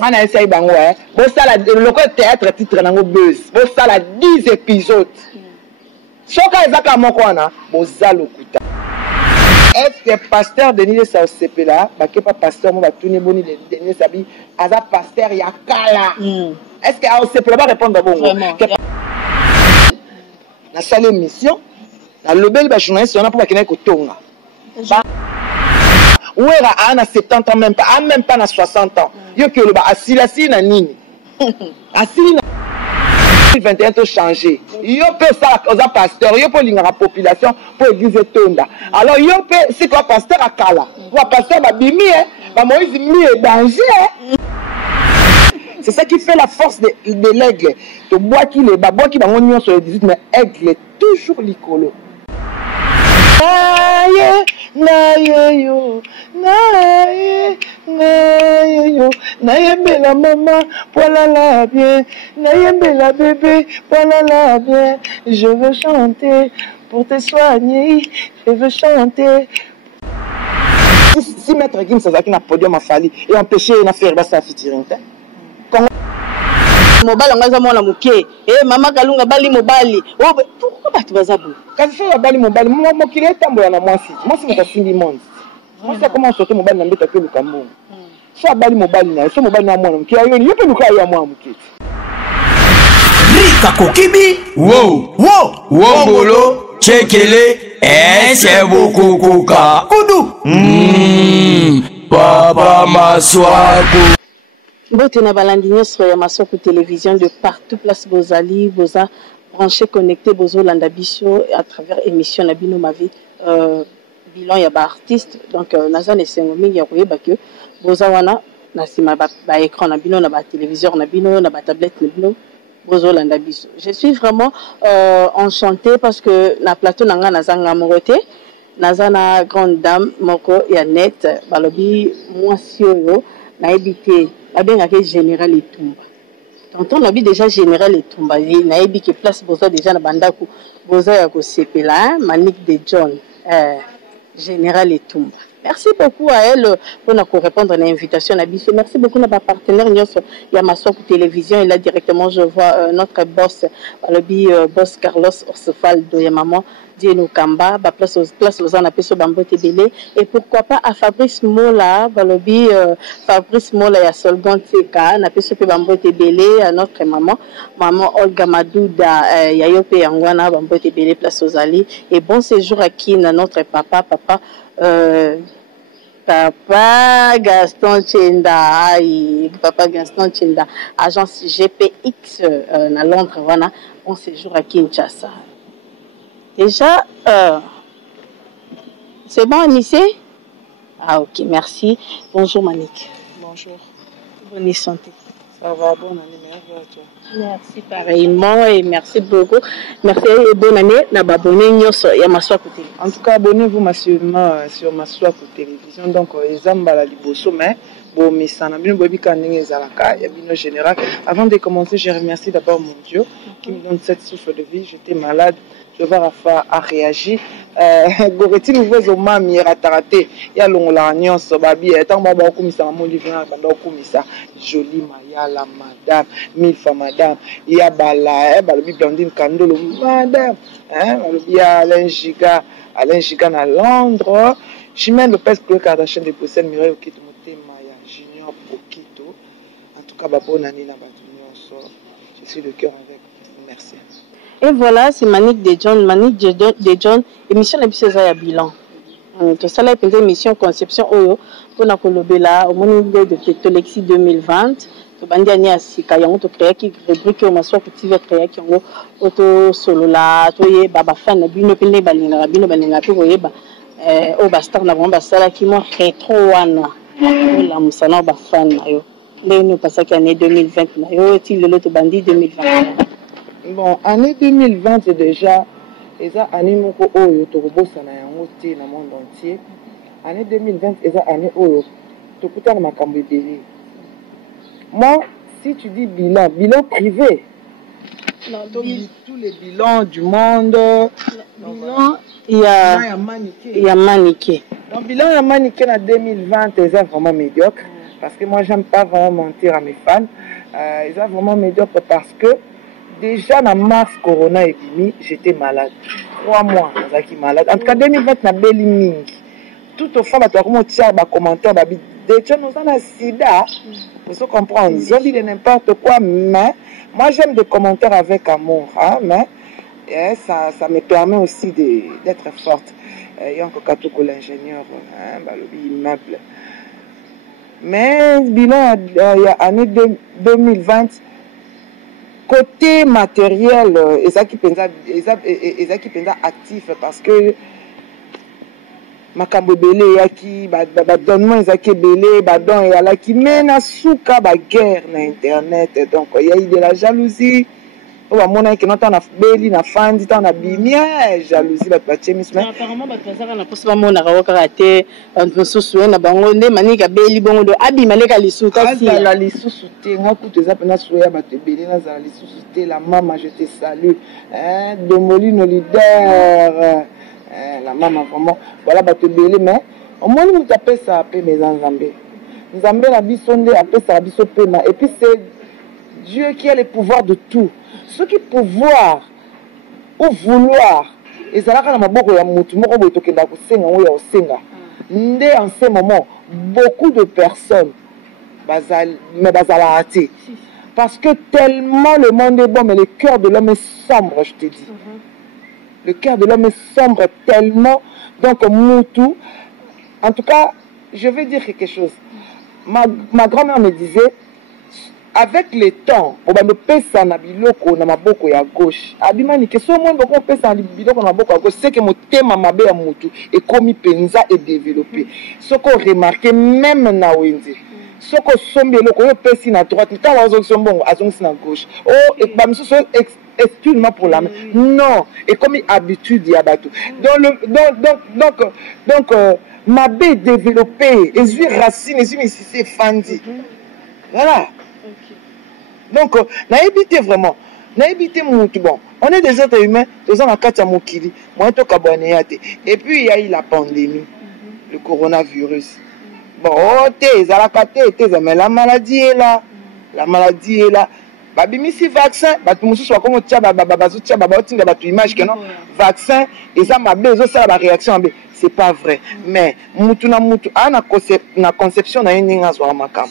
On a essayé bango hein. Bon ça le théâtre titre nango buzz. Bon ça la 10 épisodes. Soka ezaka moko wana boza lokuta. Est-ce que pasteur Denis Saosepela, bah que pas pasteur moi tourner boni Denis Sabi, aza pasteur ya kala. Est-ce que Saosepela va répondre bon? Na salle émission, na lobel ba journaliste on a pour bakina ko tonga. Ouera a 70 ans même pas na 60 ans. Yo que le ba asili na nini? Asili na 2021 to changer. Yo peut ça aux pasteur, yo peut linga population pour église tonda. Alors yo peut c'est quoi pasteur akala. Ou pasteur ba bimi ba Moïse mi est danger. C'est ça qui fait la force de l'aigle. To bois qui les ba bois qui ba ngonion sur le 18 mais aigle est toujours licolo. Naye yo, bella maman, voilà la bien, naye bella bébé, voilà la bien. Je veux chanter pour te soigner, je veux chanter. Si maître Gims Sazaki n'a podium a fallu et empêcher de faire ça featuring. Mobile ngaza mona muke mama kalunga bali mobile pourquoi batu bazabu quand je bali mobile mo kile tambola na mwasi mo simbi monde moi c'est comment sauter mobile na mbeta ke lukambo so bali mobile na so mobile na mwana muke ayo yo pe luka ya mwana muke Rika Kokibi wow bolo chekele c'est beaucoup kuka kudu papa maswako. Bote na balandi nyonso ya Masoko télévision de partout place bozali boza branché connecté bozo landa biso à travers émission na bino ma vie bilan ya ba artiste donc nazane sengo mingi ya koyeba que boza wana na sima ba écran na bino na ba téléviseur na bino na ba tablette na bino bozo landa biso. Je suis vraiment enchantée parce que na plateau nanga nazanga morote nazana grande dame moko ya net balobi mwasi oyo na ebité abengaki général Etumba. Tonton nabi déjà général Etumba na ebi que place boza déjà na bandako boza ya ko sepela Manique de John général Etumba. Merci beaucoup à elle pour répondre à l'invitation na biso. Merci beaucoup à ma partenaire nyonso ya Masoko télévision et là directement je vois notre boss boss Carlos Orsofaldo ya maman Dieno Kamba, place aux anapeso bambote belé et pourquoi pas à Fabrice Mola, Fabrice Mola ya Solgon Tseka, napeso pe bambote belé à notre maman Olga Madouda ya yope yangwana bambote belé place aux ali et bon séjour à qui na notre papa Gaston Tchenda, papa Gaston Tchenda, agence GPX na Londres voilà, bon séjour à Kinshasa. Déjà, c'est bon, Anissé? Ah, ok, merci. Bonjour, Manique. Bonjour. Bonne santé. Ça va, bonne année, merci à toi. Merci pareillement et merci beaucoup. Merci et bonne année. N'abonnez pas à Masoko Télévision. En tout cas, abonnez-vous massivement sur Masoko Télévision. Donc, Ezamba la Liboso, mais bon, mais ça n'a bien bobi kandenge zalaka, il y a bien général. Avant de commencer, je remercie d'abord mon Dieu qui me donne cette souffle de vie. J'étais malade. Je vais à réagir. Goreti nouveau mami rataraté. Il y a l'ongola nyonso babi. Tant moi beaucoup misa mon livre na bando kumisa. Jolie Mayala madame, mille fois madame. Il y a bala balobi blondine kandolo madame. Balobi ya Alain Giga na Londres. Chimène Lopez Chloé Kardashian de Bruxelles Mireille Okito Motema ya Junior Okito. En tout cas bonne année na batu nyonso. Je suis de cœur avec vous. Merci. Et voilà, c'est Manique de John. Manique de John, émission de bilan. Tout ça, c'est une émission conception Oyo. Pour Kolobela, au moment de Pétolexi 2020. Tu bandi ani asika yango to créer qui rubrique au Masoko TV créer qui yango auto solo la to ye baba fan na bino pende balinga to yeba o ba star na bomba sala ki mo rétro wana la musana ba fan na yo. Le nous passé année 2020 na yo ti le to bandi 2021. Bon, année 2020 c'est déjà eza année moko oyo to kobosana yango te na monde entier. Année 2020 eza année oyo to kutana makambo ebele. Moi, si tu dis bilan privé, tous les bilans du monde, bilan il y a Maniqué. Donc bilan ya Maniqué en 2020 est vraiment médiocre. parce que moi j'aime pas vraiment mentir à mes fans. Ils sont vraiment médiocres parce que déjà en mars corona et demi j'étais malade 3 mois j'étais malade en tout cas 2020 na beli mingi tout au fond tu comment tiens ba commentaire ba déjà nous on a sida faut comprendre ils ont dit de n'importe quoi mais moi j'aime des commentaires avec amour hein, mais ça me permet aussi d'être forte il y a encore Katoko l'ingénieur hein, bah, immeuble mais bilan il y a année 2020 côté matériel ezaki penza actif parce que makambo belé yaki ba donnement ezaki belé ba don yalaki mais na suka ba guerre na internet donc il y a eu de la jalousie on mona que nota na beli na fandi ta na bimia jalousie ba pachemis mais apparemment ba tazaka na posa mona ka wakate nsoso na bango nde manika beli bongo do abima leka lisuka si la lisusu te nga kutu eza pena soya ba te beli na za lisusu te la maman je te salue hein Domolino leader la maman vraiment voilà ba te beli mais au moins nous taper ça pe mes nzambe nzambe na biso nde apesa na biso pema et puis c'est Dieu qui a le pouvoir de tout. Ce qui pouvoir ou vouloir, et ça là maboko ya mutu moko boto kenda ko senga ou ya osenga. Ndé en ce moment, beaucoup de personnes bazal raté. Parce que tellement le monde est bon, mais le cœur de l'homme est sombre, je te dis. Le cœur de l'homme est sombre tellement. Donc mutu, en tout cas, je vais dire quelque chose. Ma grand-mère me disait, avec le temps, on va me pesa na biloko na maboko ya gauche. Abimani que so moi beaucoup pesa na biloko na maboko ya gauche, c'est que mon thème mabe ya mutu et komi penza et développé. Ce qu'on remarqué même na wende. Ce qu'on sombe loko yo pesi na droite, tant wazo sombongo azongi na gauche. Oh et ba miso excuse-moi pour la main. Non, et comme habitude ya bato. Donc mabe développé, et suis racine, et suis c'est fandi. Voilà. Donc, n'a évité vraiment. N'a évité mouti bon. On est des êtres humains, tous en katia mokili. Moi, to kabonéate. Et puis, il y a eu la pandémie, le coronavirus. Bon, t'es mais la maladie est là. La maladie est là. Babimi si vaccin, tout le monde soit comme tia image que non vaccin et ça m'a besoin ça la réaction c'est pas vrai. Mais moutou na conception na ninga zo makam.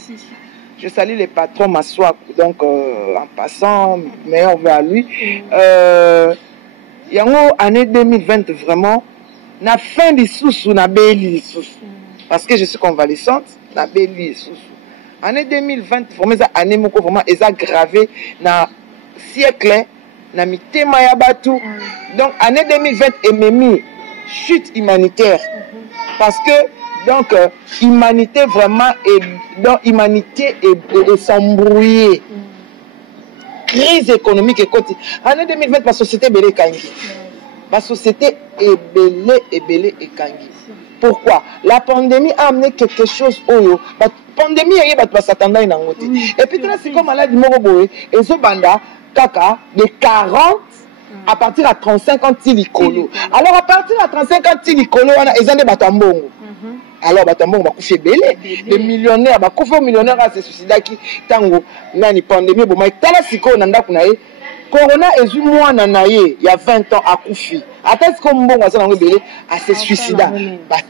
Je salue les patrons Massoua, donc en passant, meilleur vœu à lui. Yango année 2020 vraiment, na fin des sous na beli sous. Parce que je suis convalescente, na beli sous. Année 2020 vraiment ça année moko vraiment eza gravé na siècle na mitema ya batu. Donc année 2020 ememi chute humanitaire parce que donc, humanité vraiment est s'embrouiller. Crise économique et quotidienne. Année 2020, la société est belé kangi. La société est belé et kangi. Pourquoi? La pandémie a amené quelque chose au la pandémie a s'attendre à une et puis là, c'est comme malade du Moroboé. Et ce banda, kaka, de 40 à partir de 35 ans, tilikolo. Alors, à partir de 35 ans, tilikolo, on a des batambongo. Alors batambo bakufi belé les millionnaires bakufi millionnaire à se suicida qui tango nani pandémie bon mais tala siko na ndaku na ye corona ezu mwana na ye il y a 20 ans akufi ata siko mbongo asana belé à se suicida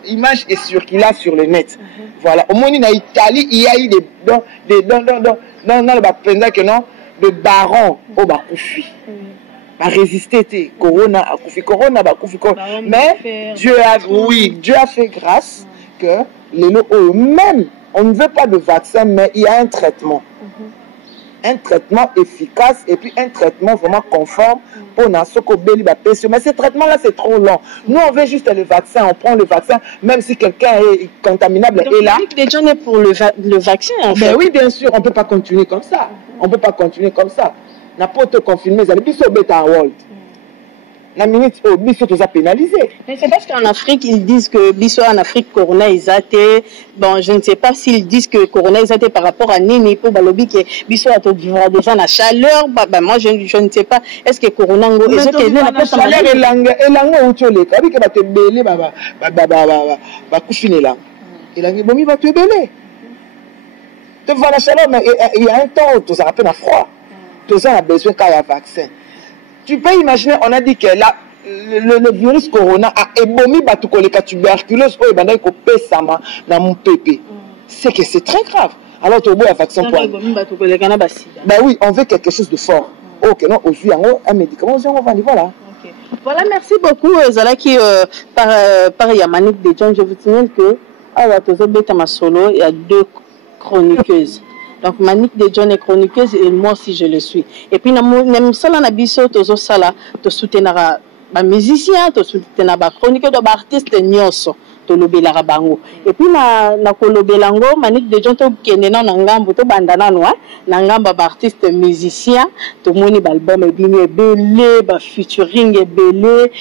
image est circulée sur le net voilà au moins na Italie il y a eu dans le bapenza que non de baron au bakufi ba résister corona akufi corona bakufi mais Dieu a fait grâce que les lots même on ne veut pas de vaccin mais il y a un traitement efficace et puis un traitement vraiment conforme pour Nasoko Beli Bapesio mais ce traitement là c'est trop long nous on veut juste le vaccin on prend le vaccin même si quelqu'un est contaminable donc, et là les gens est pour le vaccin en fait. Ben oui bien sûr on peut pas continuer comme ça n'a pas auto confirmé ça depuis au bêta world la minute au biso tout ça pénalisé. Mais c'est parce qu'en Afrique ils disent que biso en Afrique corona est athée. Bon je ne sais pas s'ils disent que corona est athée par rapport à Nini pour balobi que biso a vivre déjà la chaleur moi je ne sais pas est-ce que corona ngo est-ce que la chaleur elanga utoleka bike ba te belé ba kufine là elanga bomi ba te belé Devant la chaleur, mais il y a un temps où tu as peine à froid. Tu as besoin qu'il y ait un vaccin. Tu peux imaginer, on a dit que le virus corona a ébomi la tuberculose dans mon pépé. C'est que c'est très grave. Alors tu as un vaccin pour. Ben oui, on veut quelque chose de fort. Ok, non, aujourd'hui, un médicament, on va dire voilà. Voilà, merci beaucoup, Zalaki, par Yamanik de John. Je vous signale que il y a 2 chroniqueuses. Donc, Manik de John est chroniqueuse et moi aussi je le suis. Et puis, nous sommes biso, tozo sala, to soutenara ba musicien, to soutenara ba chroniqueur, ba artiste nyoso, to lobelara bango. Et puis, na kolobelango, Manik de John to kende na ngambo to bandana noa, na ngamba ba artiste musicien, to moni ba album e bini e belé, ba featuring e belé.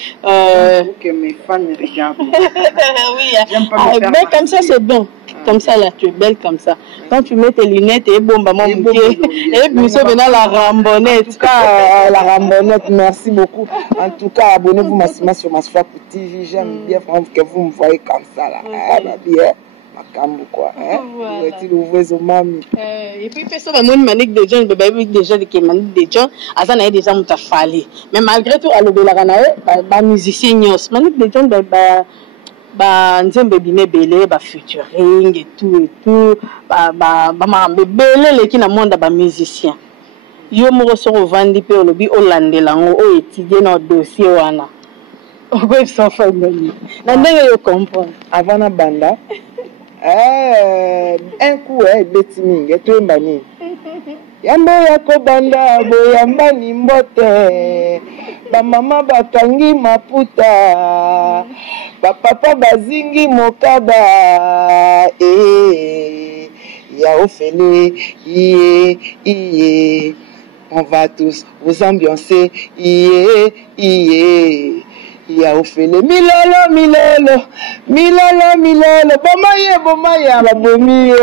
Que mes fans me regardent. Oui, belle comme ça c'est bon. Comme ça, là, tu es belle comme ça. Quand tu mets tes lunettes et bon, maman, et puis ça maintenant la rambonnette. En tout cas, la rambonnette, merci beaucoup. En tout cas, abonnez-vous massivement sur ma Swap TV. J'aime bien que vous me voyez comme ça, là. Bien, ma cambo, quoi. Tu l'ouvrez au mami. Et puis, ça va, moi, Manik de John, bébé, déjà, que Manik de John, Azan a déjà mouta fallu. Mais malgré tout, à l'obélaganae, musicien, Manik de John, ba nzembe bine belé ba featuring et tout ba belé les qui na monde ba musicien yo mo so vandi pe olobi olandela ngo o étudier na dossier wana o ko so fa ngani na ndenge yo comprendre avant na banda un coup betimingi etomba nini yambo yako banda boyamba ni mbote bamama bakangi maputa bapapa bazingi mokaba ya ofele iye on va tous vous ambiancer iye ya ofele milolo bomaye ababomi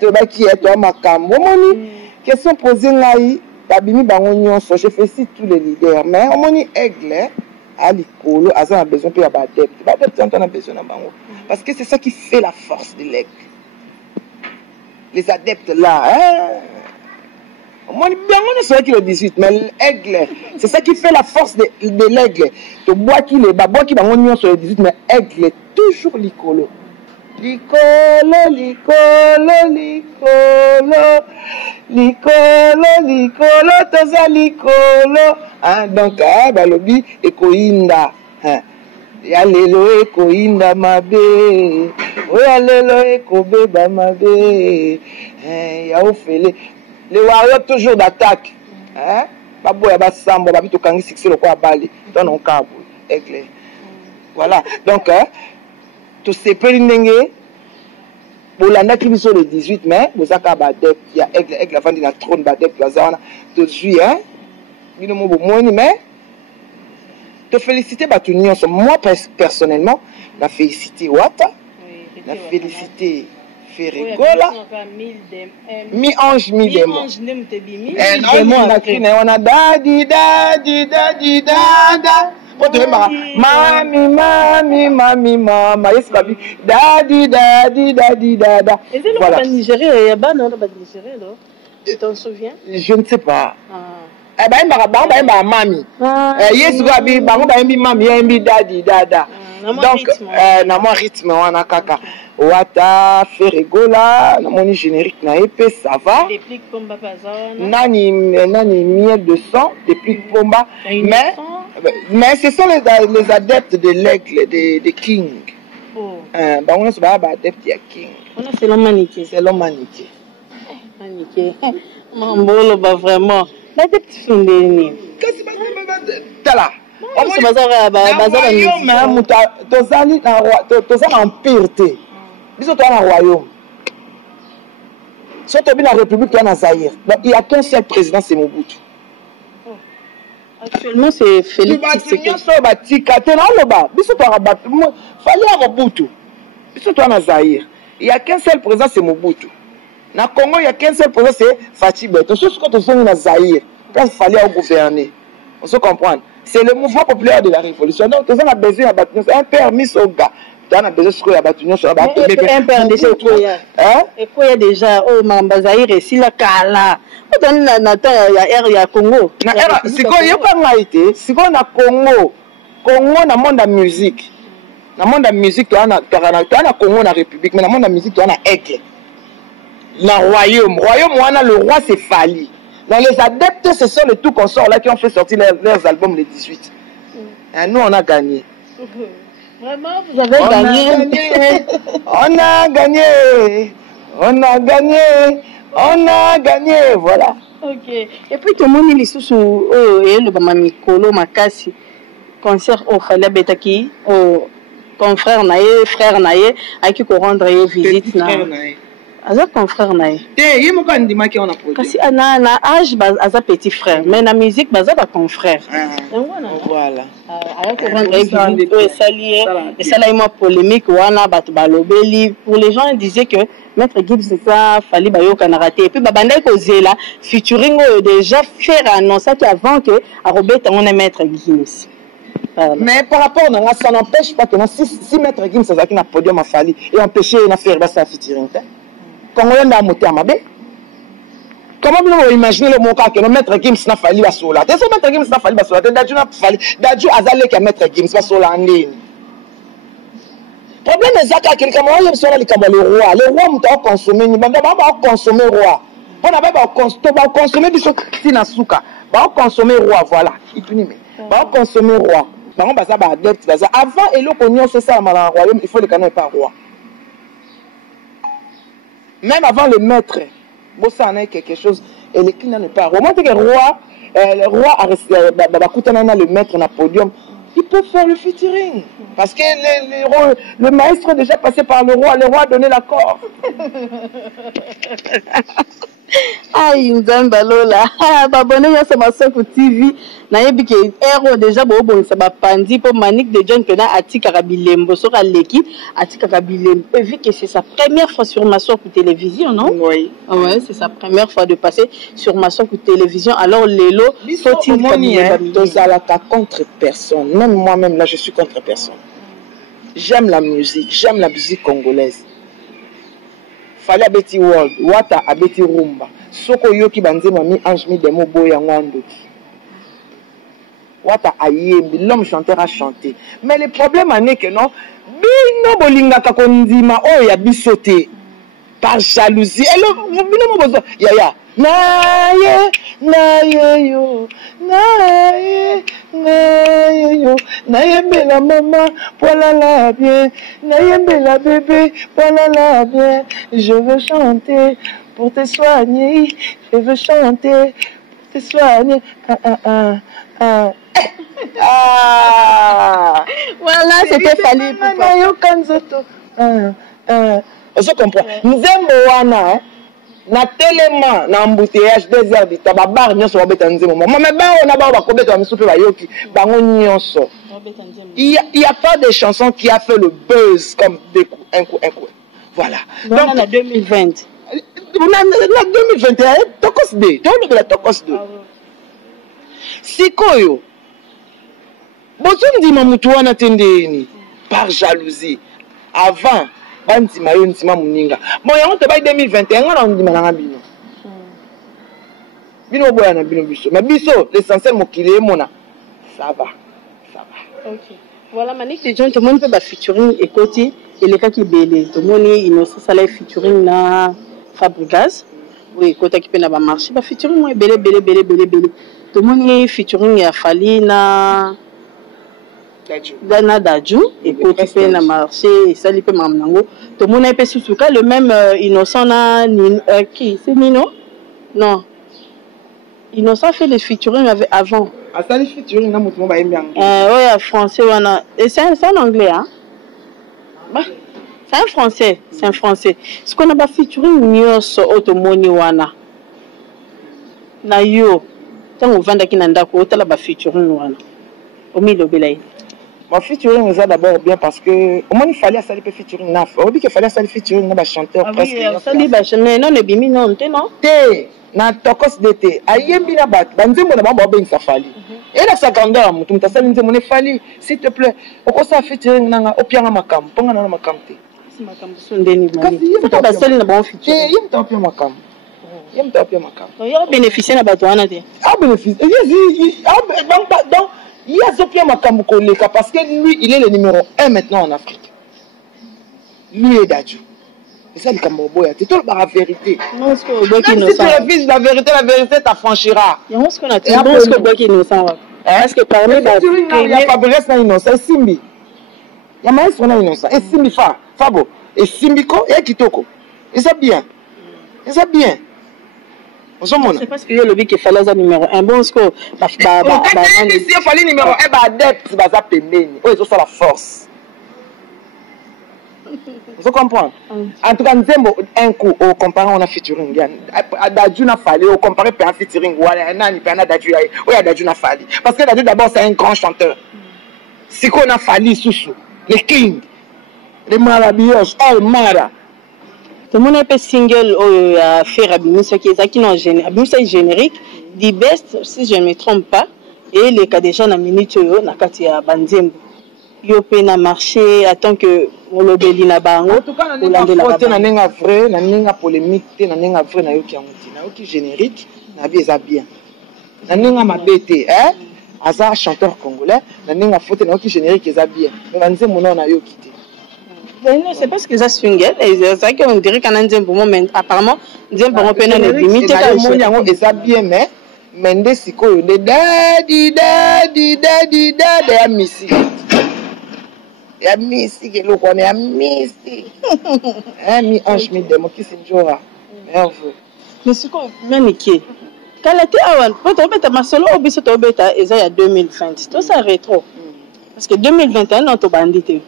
to baki to makambo moni question posée ngai babimi bango nyonso je félicite tous les leaders mais on moni aigle à l'icolo a besoin de adeptes on a besoin de bango parce que c'est ça qui fait la force de l'aigle. Les adeptes là moi bien on est sur le 18 mais l'aigle c'est ça qui fait la force de l'aigle to bois qui les babois qui bango nyonso sur le 18 mais aigle toujours l'icolo toza likolo donc balobi ekoinda ya lelo ekoinda mabe oya lelo ekobeba mabe ya ofele les warriors toujours d'attaque baboya basambo babi tokangi succès lokola bale donc on kabu aigle voilà donc to sepeli ndenge bolandaki biso le 18 mai bozaka badepte ya aigle avandi na trône badepte baza wana tozwi bino mo bomoni mais to féliciter bato nyonso moi personnellement na féliciter Wata na féliciter Ferregola mi-ange mi-démon na cri na wana dadi quand tu mama yes babi dadi dada voilà Nigeria ya bana na Nigeria là tu t'en souviens je ne sais pas mami yes babi bango baimbi mami yembi dadi dada donc na moi rythme wana kaka Wata Ferregola na moni générique na épée ça va déplique pomba pazawana nani miel de sang déplique pomba mais ce sont les adeptes de l'aigle de King on se va adepte ya King on a c'est l'homme maniqué Mambolo ba vraiment l'adepte fondé qu'est-ce que tala toza en pureté biso toza na royaume so tobi na république toza na Zaïre il y a qu'un seul président c'est Mobutu. Actuellement c'est Félix Tshisekedi batika te naoloba biso toza fali ya Mobutu biso toza na Zaïre il y a qu'un seul président c'est Mobutu. Na Congo il y a qu'un seul président c'est Fachi Beto sauf quand tozongi na Zaïre quand il fallait gouverner on se comprend. C'est le mouvement populaire de la révolution. Donc, nous avons besoin d'un permis au gars. tu as besoin de bâtonner sur la bâtonne. Un PRDC au Koya. Et Koya déjà, oh, Mambazaïr et si la Kala. Quand on a ya Congo. Si on y a pas été, si on a Congo, Congo dans le monde de la musique. Dans le monde de la musique, tu as Congo, la République, mais dans le monde de la musique, tu as Aigle. Le royaume, le roi c'est Fali. Dans les adeptes, ce sont les tout consorts là qui ont fait sortir leurs albums les 18. Et nous, on a gagné. Vraiment, vous avez gagné. On a gagné. On a gagné. On a gagné. Voilà. Ok. Et puis, tout le monde est sous le Bamamikolo, Makasi, concert au Fala Betaki, au confrère Naye, frère Naye, à qui qu'on rendre visite. Aza confrère nae. Il y a un ndima qui on a produit. Kasi na âge aza petit frère, mais na musique baza ba confrère. Voilà. Alors que rendre visite au salier, et ça là il m'a polémique wana batu balobeli. Pour les gens ils disaient que Maître Gims ça fallait ba yo kana raté et puis babanda ko zela featuring déjà faire annoncer qu'avant que à Robert on est Maître Gims. Mais par rapport à ça n'empêche pas que si Maître Gims ça qui na podium a fallu et empêcher na faire ba ça featuring. Comment on a monté à ma baie? Comment vous imaginez le montant que le Maître Gims n'a fallu à Sola? Est-ce que Maître Gims n'a fallu à Sola? Dadju n'a fallu. Dadju a zalé que Maître Gims va Sola en ligne. Le problème est que quelqu'un m'a dit que le roi. Le roi m'a consommé. Ni banda va consommer roi. On a pas consommer du sinasuka. Va consommer roi voilà. Il finit mais. Va consommer roi. On va ça adepte. Avant et le cognon c'est ça dans le royaume il faut le canon pas roi. Même avant le maître, ça en est quelque chose, et le client n'est pas roi. Moi, le roi a resté, le maître dans le podium, il peut faire le featuring. Parce que le maître est déjà passé par le roi a donné l'accord. Aïe, Nzambalola. Babonné, c'est ma soeur pour TV. Nayebi ke héros déjà bon ça va pandi pour Manique de John Pena Atika Kabilembo sur Aleki Atika Kabilembo vu que c'est sa première fois sur ma soeur pour télévision non? Oui. Ouais, c'est sa première fois de passer sur ma soeur pour télévision alors Lelo faut-il Tozalaka contre personne même moi-même là je suis contre personne. J'aime la musique congolaise. Fallait abeti world wata abeti rumba soko yoki banze mami ange mi demo boya ngando. L'homme chanteur a chanté. Mais le problème est que non, bino bolinga kakondima oh ya bisoté par jalousie. Et le bino bozo ya naye yo naye bela maman voilà la bien naye bela bébé voilà la bien je veux chanter pour te soigner je veux chanter pour te soigner voilà, c'était fallu je comprends. Nzembo wana na telema na embouteillage 2 heures de tabac bar nyonso babeta nzembo. Moi mais ba ona ba kobeta misupe ba yoki bango nyonso. Il y a pas de chansons qui a fait le buzz comme un coup. Voilà. Donc en 2020. En 2021, Tokos 2. Donc la Tokos 2. Sikoyo. Bozundi mamutu wana tendeni par jalousie. Avant, bandima yo ntima muninga. Bon yango te ba 2021 ngana ndima na bino. Bino boya na bino biso. Mais biso l'essentiel mokile mona. Ça va. OK. Voilà Manique de John tout le monde peut ba featuring et côté et les cas qui belé. Tout le monde innocent ça la featuring na Fabregas. Oui, côté qui peut na ba marché ba featuring moi belé. Tout le monde featuring ya Fali na Dana Dadju et côté fait na marché et ça li peut mamnango tout le monde peut sous cas le même innocent na qui c'est Nino non innocent fait les featuring avec avant ça les featuring na mutu ba yembi ouais français wana et c'est en anglais hein bah c'est un français ce qu'on a pas featuring nyonso otomoni wana na yo tango vanda kinanda ko tala ba featuring wana omilo belai Mon featuring est d'abord bien parce que au moins il fallait salir featuring naf. On dit qu'il fallait salir featuring na chanteur presque. Oui, salir mais non ebimi non non. Té na tokos d'été. Ayembi na bat. Banzembo na bamba ben safali. Et la secondaire mutu mutasali nzembo ne fali s'il te plaît. Okosa featuring nanga opianga makam. Ponga na makam té. Si makam sondeni mali. Faut pas salir na bon featuring. Té yem tapia makam. Yem tapia makam. Il y a bénéficié na batwana té. Ah bénéfice. Donc il y a Zopia Makambuko Leka parce que lui, il est le numéro 1 maintenant en Afrique. Lui et Dadju. C'est ça le Kamboboya. C'est tout la vérité. Non, ce que même si tu refuses la vérité t'affranchira. Il y a ce qu'on a dit. Non, ce que Boki innocent. Est-ce que parmi il y a Fabrice na innocent. Et Simbi. Il y a Maïs na innocent. Et Simbi Fabo. Et Simbiko et Kitoko. Et ça bien. Et ça bien. C'est parce qu'il y a le but qui fallait un numéro 1. Bon, ce que il fallait numéro 1, adepte, ça pémène. Oh, ils ont ça la force. Vous comprenez? En tout cas, nous un coup, au comparé on a featuring. Dadju n'a fallu, au comparé à un featuring. Dadju n'a fallu. Parce que Dadju d'abord c'est un grand chanteur. C'est qu'on a fallu sous les kings, les marabillos, all mara. Tout le monde a fait single à faire Abimisa qui est générique, dit best si je ne me trompe pas, et les cas déjà na minute na kati ya Banzembo. Yo pe na marché attend que on lobeli na bango. En tout cas na nenga vrai, na nenga polémique, na nenga vrai na yo ki amuti, na yo ki générique, na bi eza bien. Na nenga mabete, asa chanteur congolais, na nenga faute na yo ki générique eza bien. Mais Banzembo na yo ki. C'est parce que ça se finit. C'est ça qu'on dirait qu'on a un bon moment. Apparemment, un bon moment est limité. C'est bien, mais Mende Siko, le daddy, Missy. Il y a Missy qui est là, il y a Missy. Mi ange, mi démon, qui c'est Jora. Mais c'est quoi, même qui? Quand la tête avant, peut-être que ma solo au biseau au bêta, il y a 2020. Tout ça rétro. Parce que 2021, on a bandité.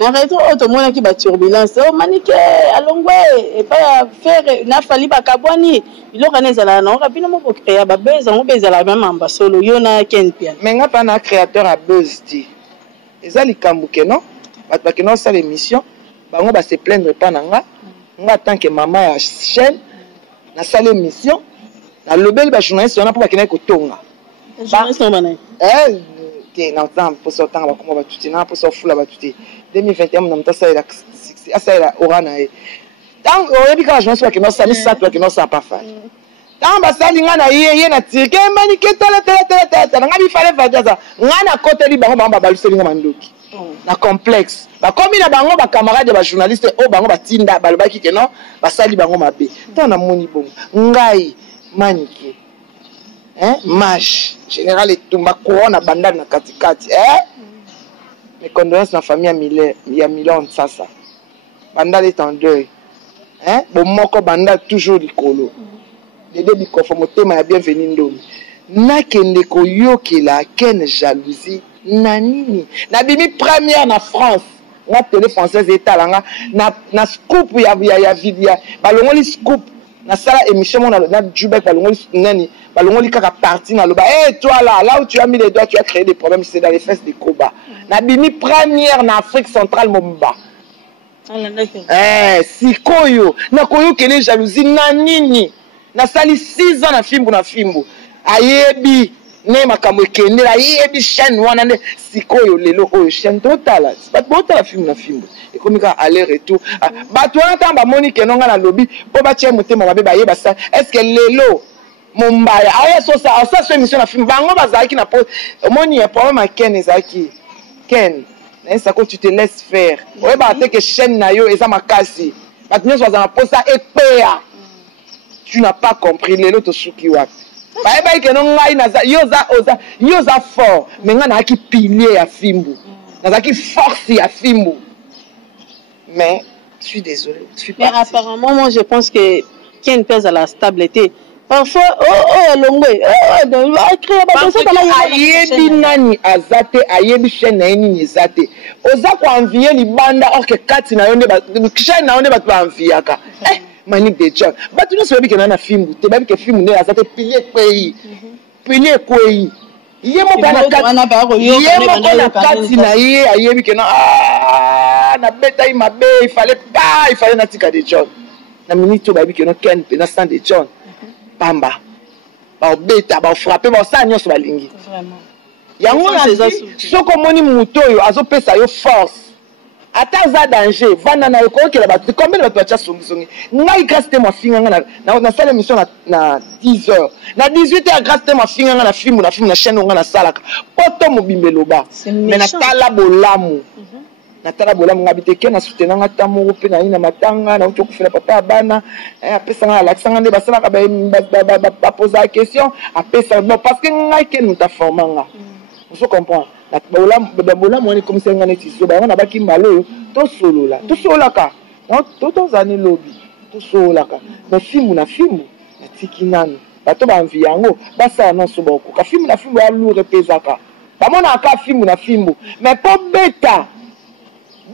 Na rétro auto mona ki ba turbulence o manike alongwe et pas faire na fali ba kabwani ilo kaneza la na rapina mo ko créer ba beza ngo beza la même ambasolo yo na ken pia mais nga pa na créateur a buzz ti ezali kambuke non ba pa que non ça l'émission bango ba se plaindre pas nanga nga tant que maman ya chaîne na salle émission na lobel ba journaliste on a pas que na ko tonga journaliste on bana dans temps pour sortir va comment va tout na pour sortir va tout 2021 on a ça la orana tant on dit quand je pense que non ça ça toi que non ça pas faire tant ba ça linga na ye na tirke mani ke tala nga bi fallait faire ça nga na côté li bango ba baluser linga mandoki na complexe ba comme na bango ba camarade ba journaliste o bango ba tinda ba lobaki ke non ba sali bango mabe tant na moni bongo ngai manike Mach, général et tout, ma couronne a bandade na katikati, mes condoléances à la famille il y a Milan, ça. Bandade est en deuil. Bon, moko bandade toujours du colo. Dédé biko, faut monter, ma bienvenue ndomi. Na kende ko yo ki la ken jalousie, nanini. Na bimi première na France. Na télé française état là, na scoop ya balongoli scoop. Na sala émission mon na Djubek balongoli nani balongoli kaka parti na loba toi là où tu as mis les doigts tu as créé des problèmes c'est dans les fesses des Koba na bimi première na Afrique centrale momba sikoyo na koyo kele jalousie na nini na sali 6 ans na fimbo ayebi ne makambo ekende la yebi chaîne wana nde sikoyo lelo oyo chaîne totala pas botala film na fimbo et comme ça aller retour bato wana tamba monique nonga na lobby po ba tie motema mabe ba yeba ça est-ce que lelo mombaya aya so ça émission na film bango bazaki na po moni e problème à Ken ezaki Ken na ça quand tu te laisses faire oye ba te que chaîne na yo eza makasi bato nyo so za na posa epea tu n'as pas compris lelo to suki wapi Bye que non ngai na yoza fort mais nga na ki pilier ya fimbu na ki force ya fimbu mais je suis désolé je suis pas apparemment moi je pense que Ken pèse à la stabilité parfois longwe créer ba ça la ayebi nani azate ayebi chaîne na nini ezate oza ko envier libanda or que kati na yo nde ba chaîne na yo nde ba enviaka Manique de John. Bah tu ne sais pas que na film, tu sais que film n'est pas pilier quoi. Ye moko na kati na ye ayebi ke na beta yi mabe il fallait na tika de John na minute ba bi ke no ken pe na stand de John pamba ba beta ba frapper ba sa nyonso balingi vraiment yango na soko moni muto yo azopesa yo force ata za danger vana na ko ke la ba combien de bato bacha songisongi ngai grâce te mafinga na sala émission na 10h na 18h grâce te mafinga na film na chaîne nga na salaka poto mobimbelo ba mais na tala bolamu na tala bolamu ngabite ke na soutenir nga tamoko pe na ina matanga na uto kufela papa bana apesa nga alaksanga nde basalaka ba poser question apesa bon parce que ngai ke muta formanga vous comprenez la bola moi comme ça ngane ti so ba na baki malo to solo ka to zani lobby to solo ka na film na tiki nanu bato ba envie yango basa na so ba ko ka film ya lourd pesaka ba mona ka film mais pour beta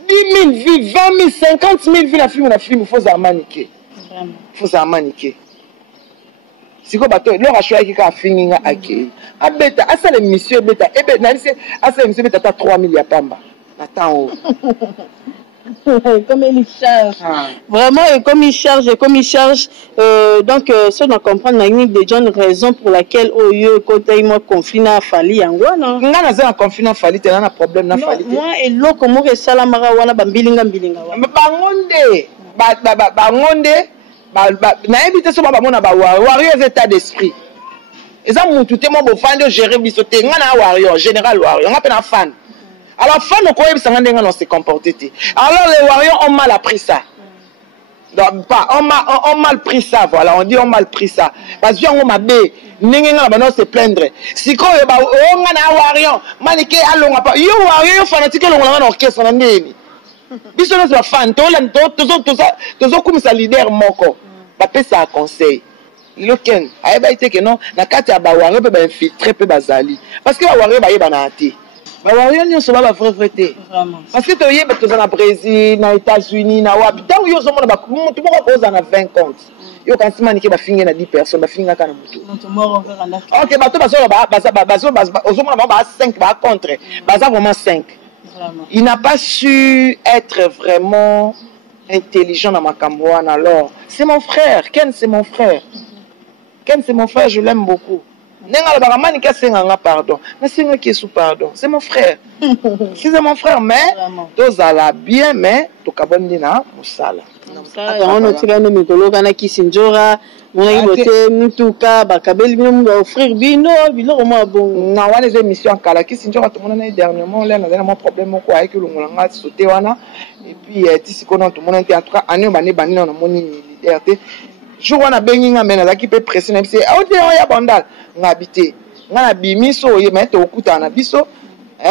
10 000 vies 20 000 50 000 vies na film faut za maniquer siko bato leur choix qui ka finga ake abeta asale monsieur beta ebe na lise asale monsieur beta 3 000 ya pamba attends comme il charge vraiment comme il charge donc ça on comprend na ni de John raison pour laquelle oyo côté moi conflit na fali yango non ngana za conflit na fali tena na problème na fali moi et loko mo ke sala mara wana bambilinga wana bangonde na éviter so ba mona ba warrior état d'esprit eza mutu te mo bo fande gérer biso te ngana warrior général warrior ngapé na fan alors fan ko yebisa ngande ngana se comporter alors les warriors ont mal appris ça donc pas on mal pris ça voilà on dit on mal pris ça parce que on mabe ningi ngana ba no se plaindre sikoyo ba o ngana warrior manike alonga pa yo warrior fanatique longa na orchestre na ndeni biso no se fan tozo kumisa leader moko ba pesa conseil loken ayeba ite ke non na kati ya ba warrior pe ba infiltrer pe bazali parce que ba warrior ba yeba na ate ba warrior nyonso ba vrai te parce que to yeba to na Brésil na États-Unis na wapi tango yo zo mona ba mutu moko koza na 20 comptes yo kan simani ke ba finge na 10 personnes ba finga kana mutu OK ba to ba zo mona ba 5 ba contre baza vraiment 5. Il n'a pas su être vraiment intelligent dans ma cambouane. Alors, c'est mon frère. Ken, c'est mon frère. Ken, c'est mon frère, je l'aime beaucoup. Pardon. Mais c'est moi qui est sous pardon. C'est mon frère. C'est mon frère, mais tous à bien, mais tout cabondina, moussala. On a tiré un métolo, on a qui s'injora. On a eu mutuka bakabeli bino offrir bino au bon na wana les émissions kala ki sinjo tout monde dernièrement là na mon problème quoi avec le ngolanga sauter wana et puis tisi kono tout monde en tout cas année bani na moni liberté jour wana bengi nga mena la ki peut presser même c'est audio ya bandal ngabité ngana bimiso ye mete okuta na biso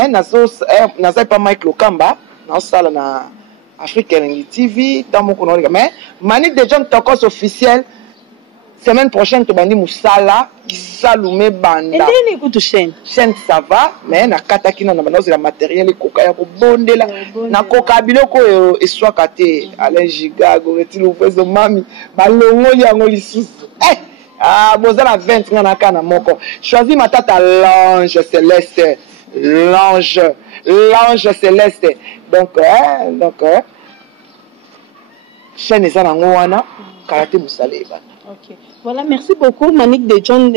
na ça pas Mike Lokamba na sala na African TV dans mon kono mais Manique de John Tokos officiel. Semaine prochaine, tu vas dire Moussala, qui salume banda. Et then, écoute, chaîne, ça va, mais na kataki na banda, c'est la matériel, le coca, ya bonde la, na coca biloko et soit kate, Alain Giga, goreti l'ouvreuse de mami, balongo li sous. Boza la 20 na kana moko. Choisis ma tata l'ange céleste, l'ange céleste. Donc, chaîne ça na ngwana, karate Moussala et banda. Ok. Voilà, merci beaucoup, Manique de John.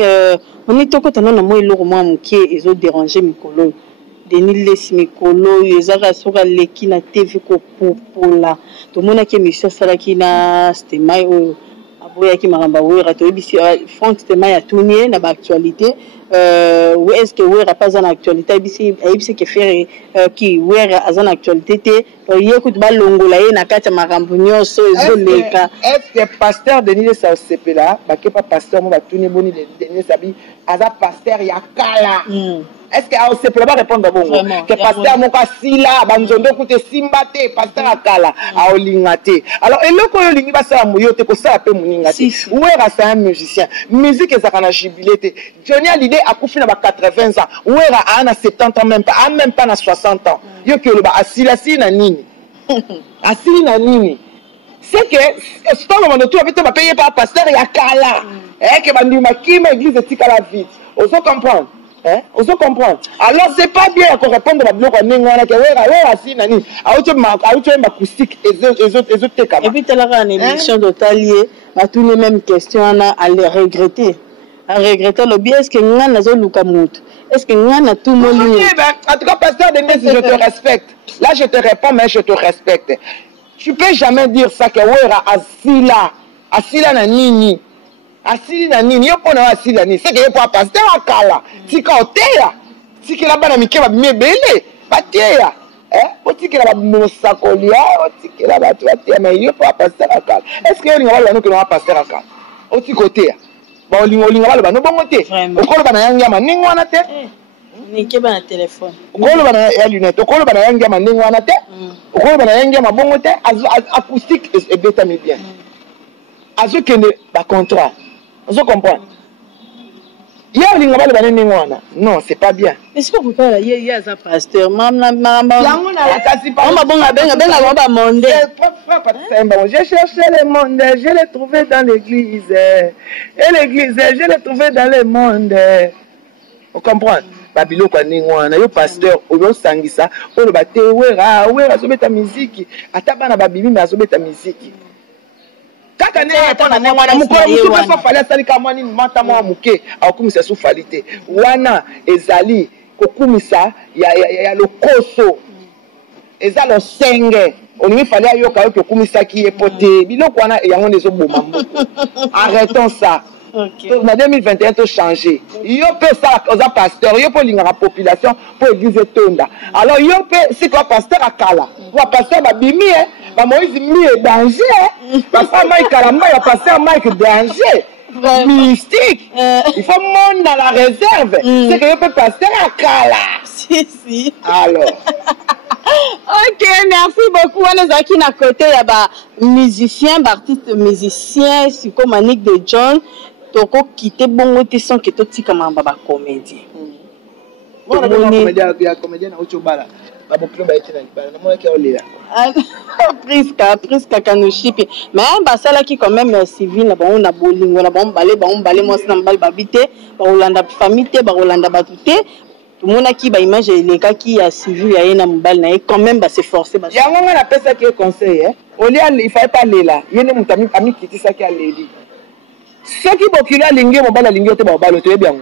On est au côté de moi, il qui est dérangé Mikolo. Denis Les Mikolo, ils ont rassuré l'équipe na TV pour la. Tout le monde qui est monsieur Salakina, c'était mai ou aboya qui m'a remboursé. Rato ici, Franck c'était mai à tourner na actualité. Où est-ce que où est pas en actualité? Ici qui fait qui où est en actualité te. Écoute ba longola ye na kati marambunyo so ezoleka. Est-ce que pasteur Denis ça CP là, ba ke pas pasteur mo ba tourner boni Denis Sabi, aza pasteur ya kala. Est-ce que au CP là répondre bongo? Que pasteur mo ka sila banzondo koute simbate pasteur akala a olingate. Alors eloko yo lingi ba sala moyote ko sala pe muningate. Où est ça un musicien? Musique ezaka na jubilé. Johnny Hallyday a coufi na ba 80 ans. Où est na 70 ans même pas na 60 ans. Yo ke lo ba asila na nini? Asili na nini? C'est que c'est pas le moment de tout avec payer par pasteur ya kala. Que bandi makima église tika la vite. On se comprendre. Hein? On se comprend. Alors, c'est pas bien qu'on réponde à la et puis, tu as une élection de talier, à tous les mêmes questions, à les regretter. À regretter le bien, est-ce que nous avons est-ce que nous avons tout le monde? En tout cas, pasteur Denis, si je te respecte. Là, je te réponds, mais je te respecte. Tu peux jamais dire ça que Wera Asila na nini. Asili na nini, yo pona asila ni. C'est que yo pas pasteur akala. Tika oteya. Tika la bana mikeba mebele. Bateya. Tika la mosakolia, tika la batu bateya mais yo pas pasteur akala. Est-ce que yo linga bana que no pasteur akala? Tika oteya. Ba olinga bana no bongo te. Okolo bana yanga maningo wana te. Nikeba na téléphone. Okolo bana ya lunette, okolo bana yanga maningo wana te. Okolo bana yanga mabongo te, acoustique et beta mi bien. Azo kende ba contrat. On se comprend. Non, c'est pas bien. Est-ce que vous parlez il y a un pasteur j'ai cherché le monde, je l'ai trouvé dans l'église. Et l'église, je l'ai trouvé dans le monde. On comprend. Babilo kwa ningwana yo pasteur oyo sangisa oyo bate wera azobeta musique ataba na babimi mais azobeta musique. Kaka ne atana ne wana mukolo musuka so fali asali kama nini mata mwa muke akumisa so falite wana ezali kokumisa ya lokoso ezalo senge olingi fali ayoka yo kokumisa ki epote biloko wana yango nezo boma mbuku. Arrêtons ça. Okay. En 2021, tout changé. Il y a ça, aux pasteurs, il y a la population pour l'église tonda. Alors, il y a c'est quoi pasteur à Kala. Quoi pasteur à Bimi, Moïse mi est danger. Pasteur Mike Kalamba, il pasteur Mike danger. Mystique. Il faut monter dans la réserve. C'est que il y a pasteur à Kala. Si. Alors. Ok, merci beaucoup. On est aquí à côté, il y a musicien, artiste musicien, psychomanique de John. Toko quitter bongo te sans que tu comme un baba comédien. Voilà, comédien na ochobala. Babo club ba etina libala na mona ki olea. Priska kanoshipi. Mais basala qui quand même civil ba on a bolingo na ba on balé moi na mbali babité, ba Holanda famille te, ba Holanda batute. Tout le monde qui ba image les cas qui a civil ya na mbali na quand même ba s'efforcer ba. Ya ngona na pesa qui conseil hein. Olia il fallait pas aller là. Yene mutami ami kiti ça qui a leli. Ce qui bokila lingi mobala lingi te ba balo te bien.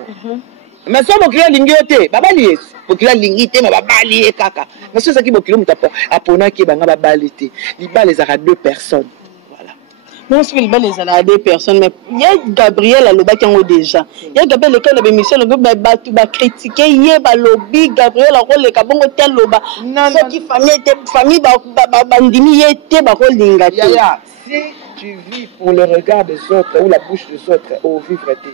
Mais so bokila lingi te babali yes. Bokila lingi te babali kaka. Mais ce qui bokila mutapo apona ki banga babali te. Libala les a deux personnes. Voilà. Non, ce qu'il les a deux personnes mais il y a Gabriel Aloba qui en déjà. Il y a Gabriel lequel le mission le groupe batu ba critiquer hier ba lobby Gabriel rôle le kabongo tel loba. Ce qui famille ba bandimi yete ba holinga te. Ya si tu vis pour le regard des autres ou la bouche des autres, au vivre t'es.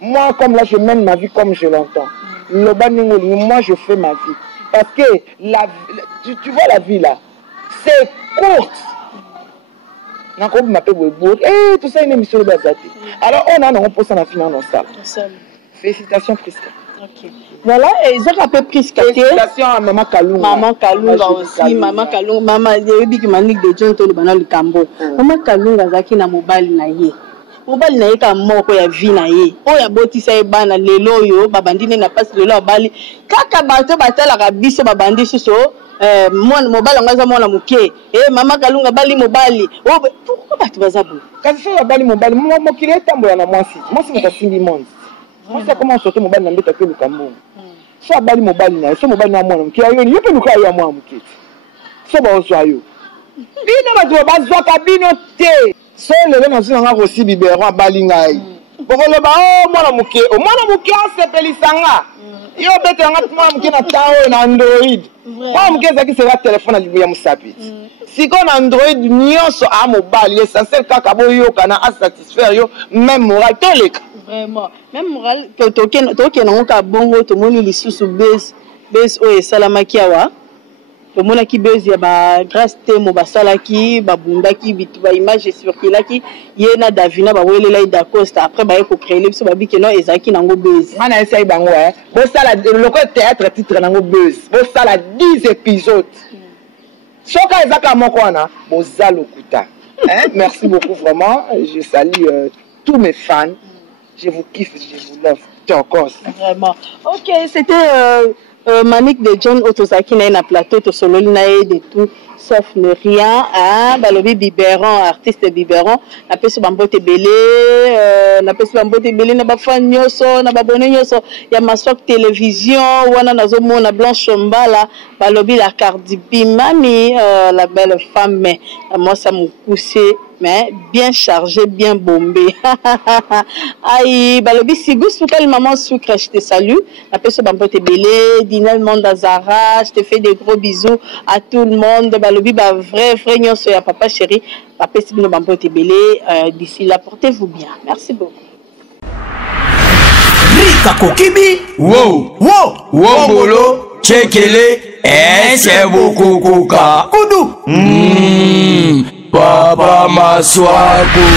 Moi, comme là, je mène ma vie comme je l'entends. Moi, je fais ma vie. Parce que tu vois la vie là, c'est courte. Tout ça, une émission de Bazati. Alors, on a un poste en affinant dans ça. Félicitations, Priska. Ok. Voilà, et ils ont appelé Priska. Félicitations à Maman Kalunga. Maman Kalunga aussi, Maman Kalunga, Maman Yebi qui m'a dit de John Tolo Banal Cambo. Maman Kalunga Zaki na mobile na ye. Mobile na ye ka moko ya vie na ye. O ya boti sa bana lelo yo babandine na passe lelo abali. Kaka bato batala ka biso babandi soso mon mobile ngaza mona muke. Maman Kalunga bali mobile. O pourquoi bato bazabu? Kasi so bali mobile mo kile tambola na mwasi. Mwasi mutasimbi monde. Moi, c'est comment sortir mon bal dans le tapis du Cameroun. Soit bali mon bal, soit mon bal dans mon qui a eu, il peut nous faire à moi, mon kit. Soit bon, soit yo. Bino va jouer, va jouer cabine té. Soit le nom sur un aussi libéré à balingaï. Pour le bas, oh, moi, la mouké, c'est Pelisanga. Yo, bête, moi, mouké, na tao, na Android. Moi, mouké, ça qui sera téléphone à l'Ibouya Moussapi. Si qu'on a Android, nion sur un mobile, il est censé kakabo yo, kana à satisfaire yo, même moral, tous les cas. Vraiment. Même moral, toke na ka bongo to moni lisusu base o salama kiawa. To mona ki base ya ba grâce te mo basala ki ba bunda ki bitu ba image circula ki yena Davina ba welela ida Costa après ba ko créer biso ba biki no ezaki nango base. Mana essaye bango hein. Bo sala le théâtre titre nango base. Bo sala 10 épisodes. Soka ezaka moko wana bo zalo kuta. Hein? Merci beaucoup vraiment. Je salue tous mes fans. Je vous kiffe, je vous love. Encore. Vraiment. Ok, c'était Manik de John Otozaki na plateau, to solo de tout. Sauf ne rien, hein, balobi biberon, artiste biberon, na peso bambote belé, na peso bambote belé, na bafan nyoso, na babone nyoso, ya maswak télévision, wana nazo mona Blanche Mbala, balobi la Cardi B, mami, la belle femme, mais moi ça me poussait, mais bien chargé, bien bombé. Aïe, balobi Sigus, pour quelle maman sucre, je te salue, na peso bambote belé, Dinel Mondazara, je te fais des gros bisous à tout le monde. Balobi ba vrai nyonso ya papa chéri papa sibino bambote belé d'ici là portez-vous bien. Merci beaucoup. Rika Kokibi wow wow wow bolo chekele c'est beaucoup kuka kudu papa maswaku